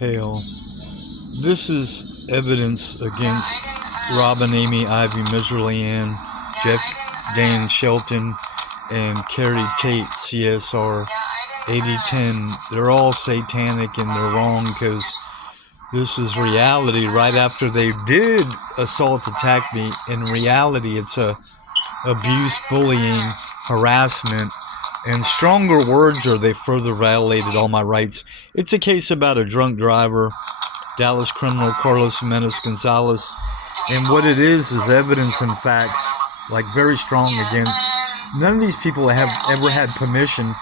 Hail. This is evidence against Robin, Amy, Ivy, Miserly Ann, Jeff, Dan Shelton, and Carrie Tate, CSR 8010. They're all satanic and they're wrong because this is reality. Right after they did assault attack me, in reality it's abuse, bullying, harassment, and stronger words, or they further violated all my rights. It's a case about a drunk driver, Dallas criminal Carlos Menace Gonzalez, and what it is evidence and facts, like very strong against. None of these people have ever had permission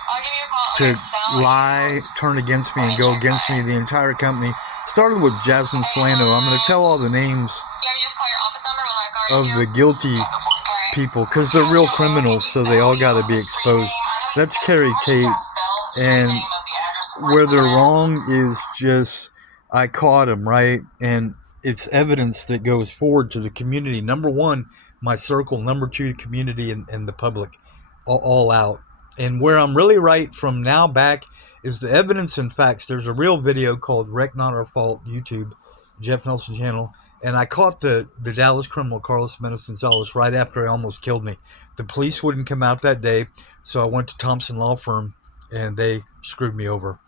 to lie, turn against me, and go against me. The entire company started with Jasmine Solano. I'm going to tell all the names of the guilty people because they're real criminals, so they all got to be exposed. That's Carrie Tate, and where they're wrong is just I caught them, right? And it's evidence that goes forward to the community. Number one, my circle. Number two, community and the public, all out. And where I'm really right from now back is the evidence and facts. There's a real video called Wreck Not Our Fault, YouTube, Jeff Nelson channel. And I caught the Dallas criminal Carlos Menace Gonzalez right after he almost killed me. The police wouldn't come out that day, so I went to Thompson Law Firm, and they screwed me over.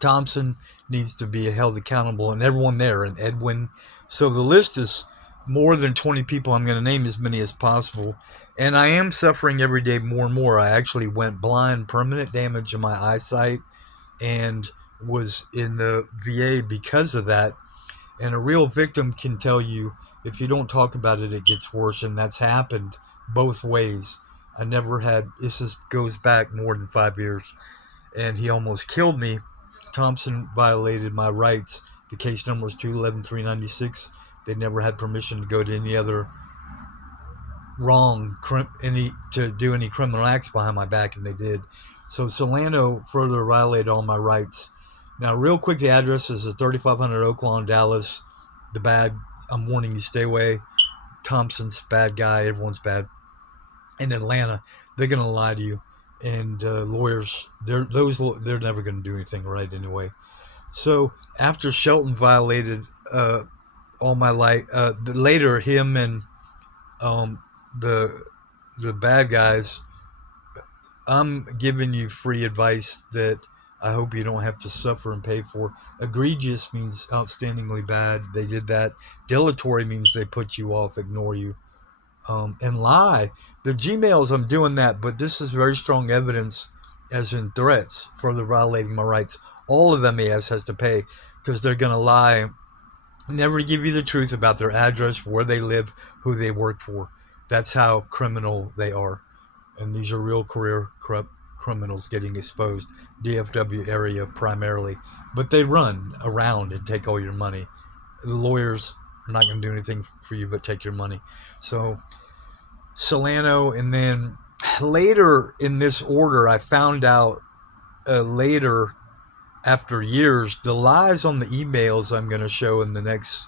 Thompson needs to be held accountable, and everyone there, and Edwin. So the list is more than 20 people. I'm going to name as many as possible. And I am suffering every day more and more. I actually went blind, permanent damage in my eyesight, and was in the VA because of that. And a real victim can tell you, if you don't talk about it, it gets worse. And that's happened both ways. I never had, goes back more than 5 years. And he almost killed me. Thompson violated my rights. The case number was 211-396. They never had permission to go to any other to do any criminal acts behind my back, and they did. So Solano further violated all my rights. Now, real quick, the address is at 3500 Oak Lawn, Dallas. I'm warning you, stay away. Thompson's bad guy. Everyone's bad. In Atlanta, they're going to lie to you. And lawyers, they're never going to do anything right anyway. So after Shelton violated all my life, later him and the bad guys, I'm giving you free advice that I hope you don't have to suffer and pay for. Egregious means outstandingly bad. They did that. Dilatory means they put you off, ignore you. And lie. The Gmails, I'm doing that, but this is very strong evidence, as in threats, further violating my rights. All of MAS has to pay because they're going to lie, never give you the truth about their address, where they live, who they work for. That's how criminal they are. And these are real career corrupt criminals getting exposed. DFW area primarily. But they run around and take all your money. The lawyers are not going to do anything for you but take your money. So Solano, and then later in this order, I found out later, after years, the lies on the emails I'm going to show in the next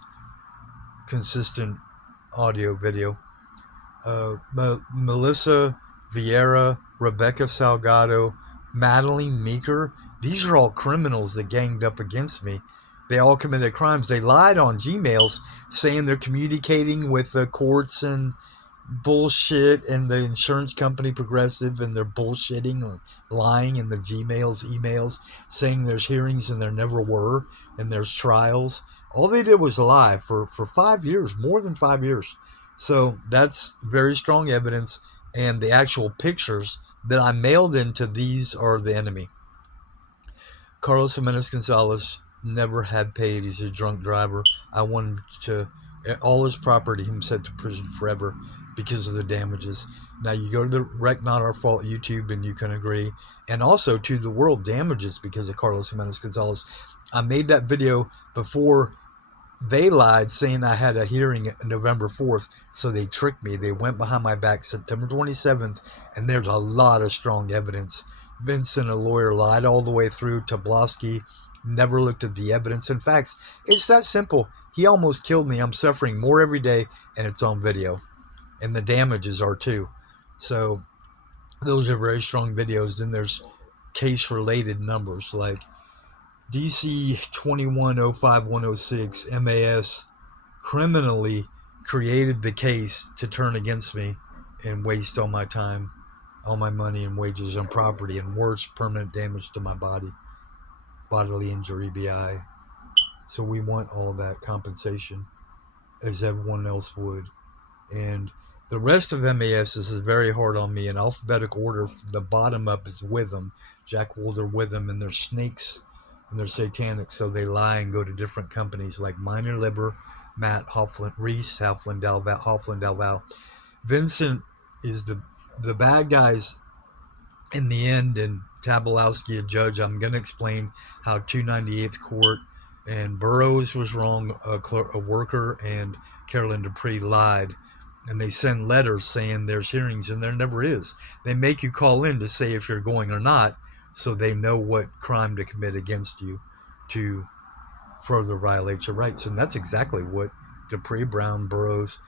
consistent audio video. Melissa Vieira, Rebecca Salgado, Madeline Meeker, these are all criminals that ganged up against me. They all committed crimes. They lied on Gmails saying they're communicating with the courts and bullshit, and the insurance company Progressive, and they're bullshitting or lying in the emails, saying there's hearings and there never were, and there's trials. All they did was lie for 5 years, more than 5 years. So that's very strong evidence, and the actual pictures that I mailed into these are the enemy. Carlos Jimenez Gonzalez never had paid. He's a drunk driver. I wanted to, all his property, him sent to prison forever because of the damages. Now you go to the Wreck Not Our Fault YouTube and you can agree. And also to the world damages because of Carlos Jimenez Gonzalez. I made that video before they lied, saying I had a hearing November 4th. So they tricked me. They went behind my back September 27th. And there's a lot of strong evidence. Vincent, a lawyer, lied all the way through. Tobolowsky never looked at the evidence and facts. It's that simple. He almost killed me. I'm suffering more every day, and it's on video. And the damages are too. So those are very strong videos. Then there's case-related numbers like DC 2105106 MAS criminally created the case to turn against me and waste all my time, all my money and wages and property, and worse, permanent damage to my body, bodily injury, BI. So we want all that compensation, as everyone else would. And the rest of MAS is very hard on me in alphabetical order. From the bottom up is Witham, Jack Wilder Witham, and they're snakes and they're satanic, so they lie and go to different companies like Minor Liber, Matt Hoffland, Reese, Hoffland Dalval. Vincent is the bad guys in the end, and Tabalowski, a judge. I'm going to explain how 298th Court and Burroughs was wrong, a worker, and Carolyn Dupree lied. And they send letters saying there's hearings, and there never is. They make you call in to say if you're going or not, so they know what crime to commit against you to further violate your rights. And that's exactly what Dupree, Brown, Burroughs,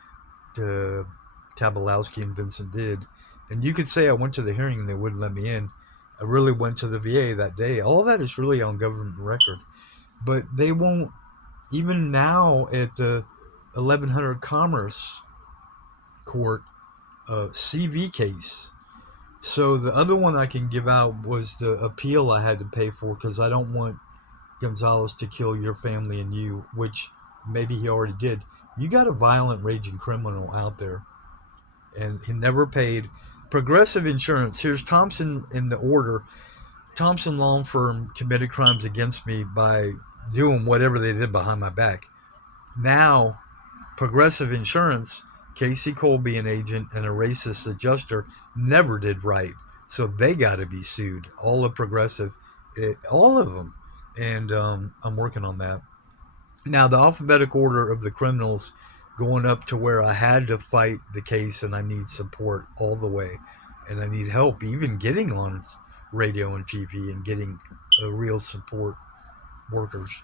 Tabalowski, and Vincent did. And you could say I went to the hearing and they wouldn't let me in. I really went to the VA that day. All that is really on government record. But they won't, even now at the 1100 Commerce Court CV case. So the other one I can give out was the appeal I had to pay for because I don't want Gonzalez to kill your family and you, which maybe he already did. You got a violent, raging criminal out there, and he never paid. Progressive Insurance. Here's Thompson in the order. Thompson Law Firm committed crimes against me by doing whatever they did behind my back. Now, Progressive Insurance, Casey Colby, an agent and a racist adjuster, never did right. So they got to be sued. All of Progressive, all of them. And I'm working on that. Now, the alphabetical order of the criminals going up to where I had to fight the case and I need support all the way. And I need help even getting on radio and TV and getting real support workers.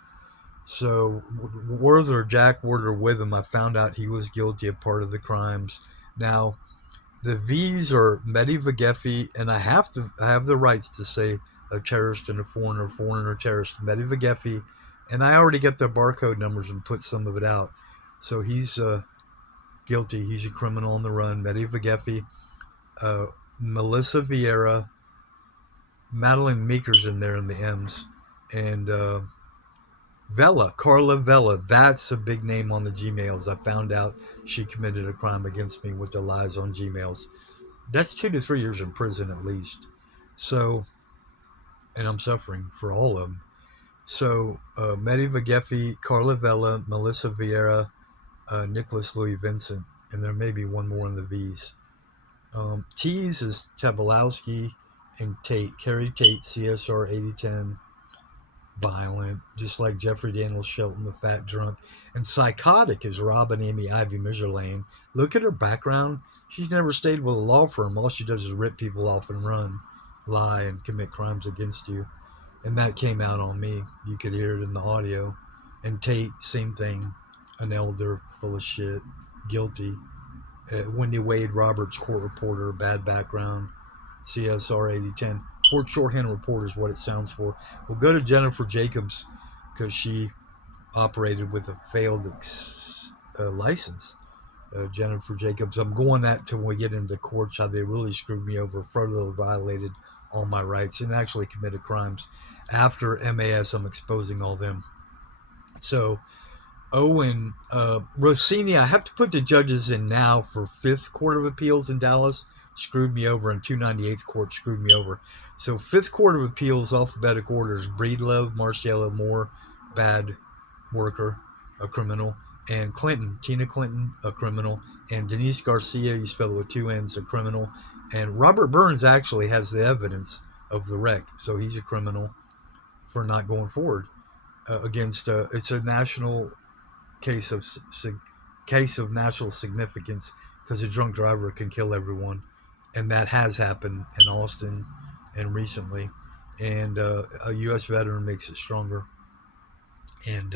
So Werther, Jack Werther Witham, I found out he was guilty of part of the crimes. Now, the V's are Mehdi Vagefi, and I have the rights to say a terrorist and a foreigner terrorist, Mehdi Vagefi, and I already get their barcode numbers and put some of it out. So he's guilty. He's a criminal on the run. Mehdi Vagefi, Melissa Vieira, Madeline Meeker's in there in the M's, and Vela, Carla Vela, that's a big name on the Gmails. I found out she committed a crime against me with the lies on Gmails. That's 2 to 3 years in prison at least. So, and I'm suffering for all of them. So, Mehdi Vagefi, Carla Vela, Melissa Vieira, Nicholas Louis Vincent, and there may be one more in the V's. T's is Tabalowski and Tate, Carrie Tate, CSR 8010. Violent, just like Jeffrey Daniel Shelton, the fat drunk. And psychotic is Robin Amy Ivy Miserlane. Look at her background. She's never stayed with a law firm. All she does is rip people off and run, lie, and commit crimes against you. And that came out on me. You could hear it in the audio. And Tate, same thing. An elder, full of shit, guilty. Wendy Wade Roberts, court reporter, bad background. CSR 8010. Court shorthand reporter is what it sounds for. We'll go to Jennifer Jacobs because she operated with a failed license. Jennifer Jacobs. I'm going that till we get into courts, how they really screwed me over, further violated all my rights, and actually committed crimes. After MAS, I'm exposing all them. So, Owen, Rossini, I have to put the judges in now for 5th Court of Appeals in Dallas. Screwed me over, and 298th Court screwed me over. So 5th Court of Appeals, alphabetical orders, Breedlove, Marciella Moore, bad worker, a criminal, and Clinton, Tina Clinton, a criminal, and Denise Garcia, you spell it with 2 N's, a criminal, and Robert Burns actually has the evidence of the wreck, so he's a criminal for not going forward against, it's a national case of national significance because a drunk driver can kill everyone. And that has happened in Austin and recently. And a U.S. veteran makes it stronger. And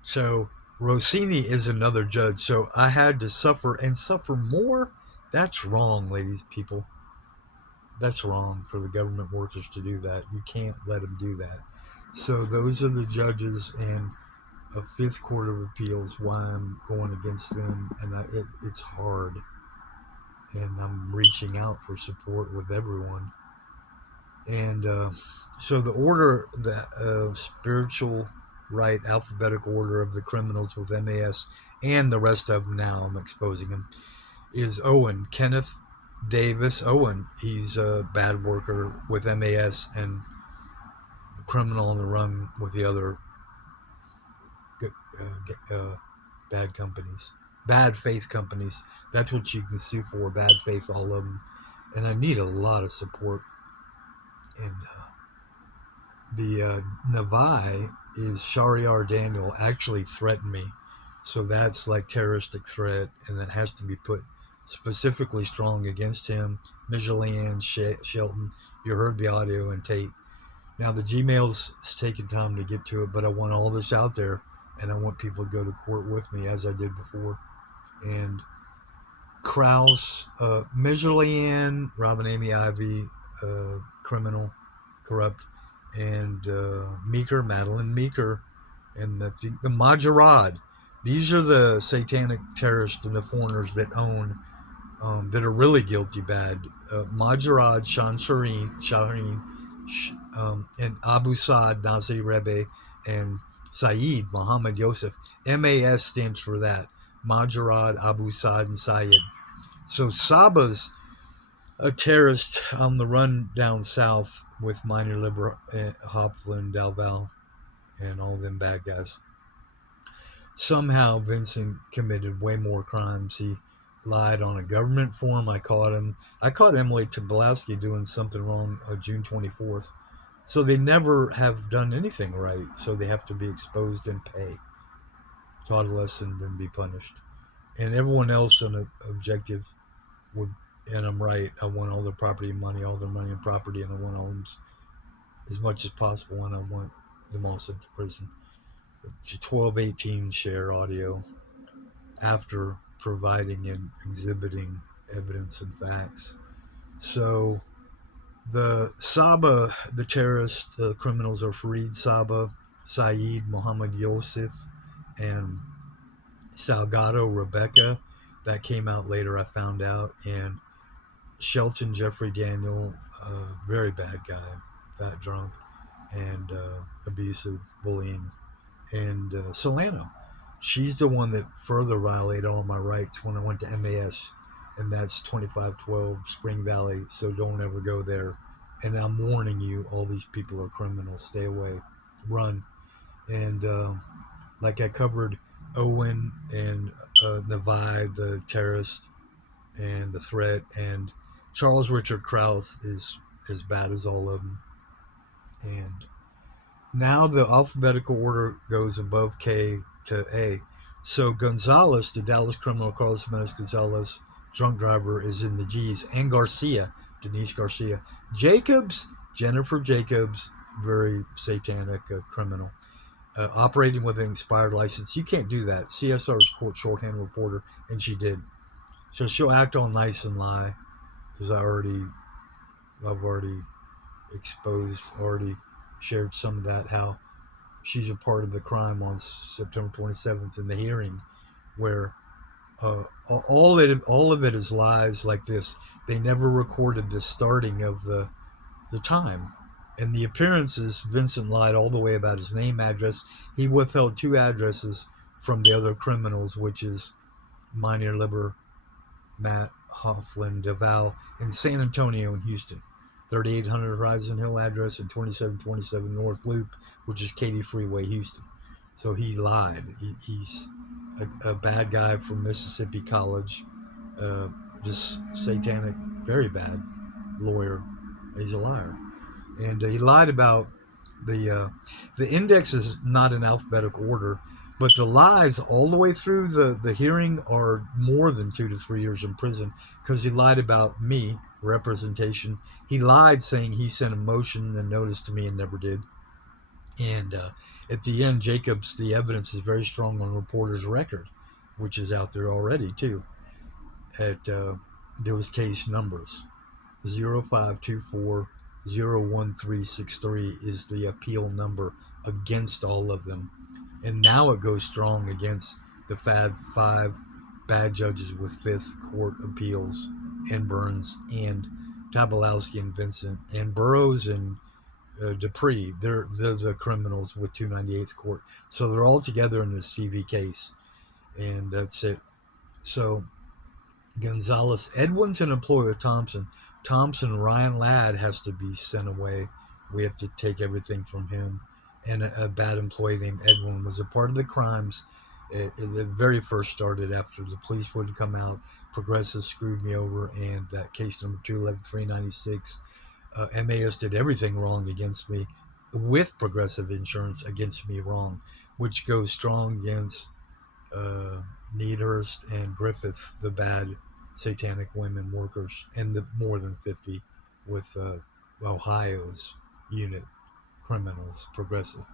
so Rossini is another judge. So I had to suffer and suffer more. That's wrong, ladies, people. that's wrong for the government workers to do that. You can't let them do that. So those are the judges and a Fifth Court of Appeals why I'm going against them, and it's hard, and I'm reaching out for support with everyone. And so the order, the spiritual right alphabetical order of the criminals with MAS and the rest of them, now I'm exposing them, is Owen, Kenneth Davis Owen. He's a bad worker with MAS and a criminal on the run with the other bad companies, bad faith companies. That's what you can sue for, bad faith, all of them. And I need a lot of support. And the Navai is Shahryar Daniel actually threatened me. So that's like terroristic threat, and that has to be put specifically strong against him. Mijalian, Shelton, you heard the audio, and Tate. Now the Gmail's taking time to get to it, but I want all this out there, and I want people to go to court with me as I did before. And Krause, Mijalian, Robin Amy Ivy, criminal, corrupt, and Meeker, Madeline Meeker, and the Majarad. These are the satanic terrorists and the foreigners that own, that are really guilty bad. Majarad, Shaheen, and Abu Saad, Nazir Rebbe, and Saeed, Muhammad Yosef. MAS stands for that. Majarad, Abu Saad, and Syed. So Saba's a terrorist on the run down south with Minor Liberal, Hopland, Dalval, and all them bad guys. Somehow Vincent committed way more crimes. He lied on a government form. I caught him. I caught Emily Tobolowsky doing something wrong June 24th. So they never have done anything right. So they have to be exposed and pay. Taught a lesson, then be punished. And everyone else on an objective would, and I'm right, I want all their property and money, all their money and property, and I want all them as much as possible, and I want them all sent to prison. 1218 share audio after providing and exhibiting evidence and facts. So the Saba, the terrorists, the criminals are Farid Saba, Saeed Muhammad Yosef, and Salgado Rebecca. That came out later, I found out. And Shelton Jeffrey Daniel, very bad guy, fat drunk, and abusive, bullying. And Solano, she's the one that further violated all my rights when I went to MAS, and that's 2512 Spring Valley, so don't ever go there. And I'm warning you, all these people are criminals. Stay away. Run. And like I covered Owen and Navai, the terrorist, and the threat, and Charles Richard Krause is as bad as all of them. And now the alphabetical order goes above K to A. So Gonzalez, the Dallas criminal Carlos Jimenez Gonzalez, drunk driver, is in the G's. And Garcia, Denise Garcia. Jacobs, Jennifer Jacobs, very satanic criminal. Operating with an expired license. You can't do that. CSR's court shorthand reporter, and she did. So she'll act all nice and lie, because I've already exposed, already shared some of that, how she's a part of the crime on September 27th in the hearing, where all of it is lies like this. They never recorded the starting of the time. And the appearances, Vincent lied all the way about his name, address. He withheld 2 addresses from the other criminals, which is Minor Liber, Matt Hofland, DeVal, in San Antonio and Houston. 3800 Horizon Hill address and 2727 North Loop, which is Katy Freeway, Houston. So he lied. He's a bad guy from Mississippi College, just satanic, very bad lawyer. He's a liar. And he lied about the index is not in alphabetical order, but the lies all the way through the hearing are more than 2 to 3 years in prison, because he lied about me, representation. He lied saying he sent a motion and notice to me and never did. And at the end, Jacobs, the evidence is very strong on reporter's record, which is out there already too, at those case numbers. 0524-01363 is the appeal number against all of them. And now it goes strong against the Fab Five bad judges with Fifth Court appeals, and Burns and Tobolowsky and Vincent and Burroughs and Dupree. They're the criminals with 298th Court. So they're all together in this CV case. And that's it. So Gonzalez, Edwin's an employee of Thompson. Ryan Ladd has to be sent away. We have to take everything from him. And a bad employee named Edwin was a part of the crimes. It very first started after the police wouldn't come out. Progressive screwed me over, and that case number 211-396. MAS did everything wrong against me, with Progressive Insurance against me wrong, which goes strong against Needhurst and Griffith, the bad satanic women workers, and the more than 50 with Ohio's unit criminals, Progressive.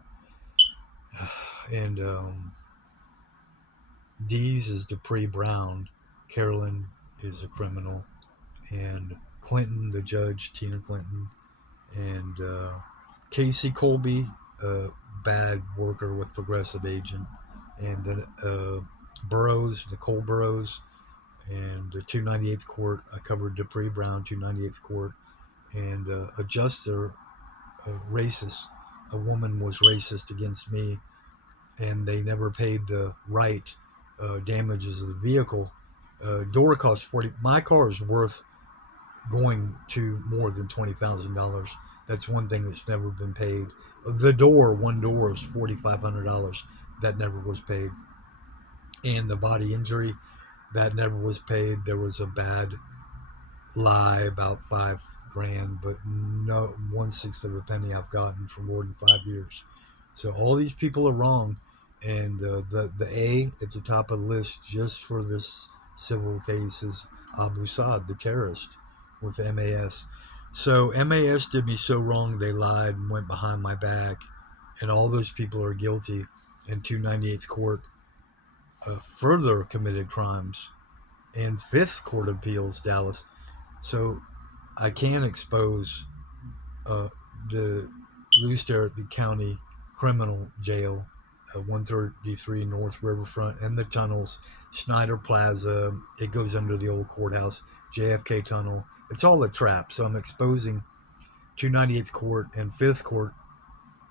And Dees is Dupree Brown. Carolyn is a criminal. And Clinton, the judge, Tina Clinton. And Casey Colby, a bad worker with Progressive agent. And then Burroughs, Nicole Burroughs, and the 298th Court. I covered Dupree Brown, 298th Court. And adjuster, racist. A woman was racist against me, and they never paid the right damages of the vehicle. Door cost $40. My car is worth going to more than $20,000. That's one thing that's never been paid. The door, one door, is $4,500. That never was paid. And the body injury, that never was paid. There was a bad lie about $5,000, but no 1/6 of a penny I've gotten for more than 5 years. So all these people are wrong, and the A at the top of the list just for this civil case is Abu Saad, the terrorist, with MAS. So MAS did me so wrong, they lied and went behind my back, and all those people are guilty. And 298th Court further committed crimes, and 5th Court of Appeals, Dallas. So I can expose the Louis-Tarrant County Criminal Jail, 133 North Riverfront, and the tunnels, Snyder Plaza. It goes under the old courthouse, JFK Tunnel. It's all a trap. So I'm exposing 298th Court and 5th Court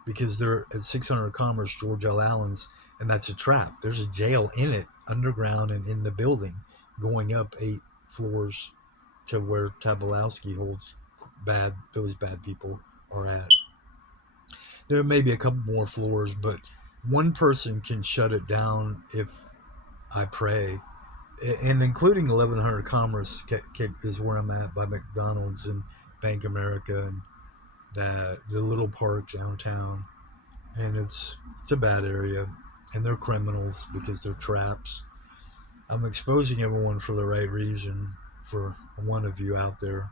because they're at 600 Commerce, George L. Allen's, and that's a trap. There's a jail in it, underground and in the building, going up 8 floors to where Tobolowsky holds those bad people are at. There may be a couple more floors, but one person can shut it down if I pray. And including 1100 Commerce is where I'm at, by McDonald's and Bank America and the little park downtown. And it's a bad area, and they're criminals because they're traps. I'm exposing everyone for the right reason, for one of you out there.